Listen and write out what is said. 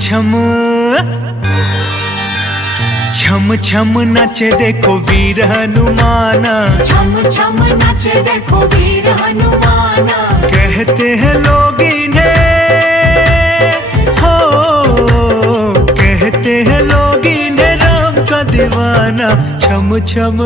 छम छम छम नाचे देखो वीर हनुमाना, छम छम नाचे देखो वीर हनुमाना। कहते हैं लोग इन्हें हो, कहते हैं लोग इन्हें राम का दीवाना। छम छम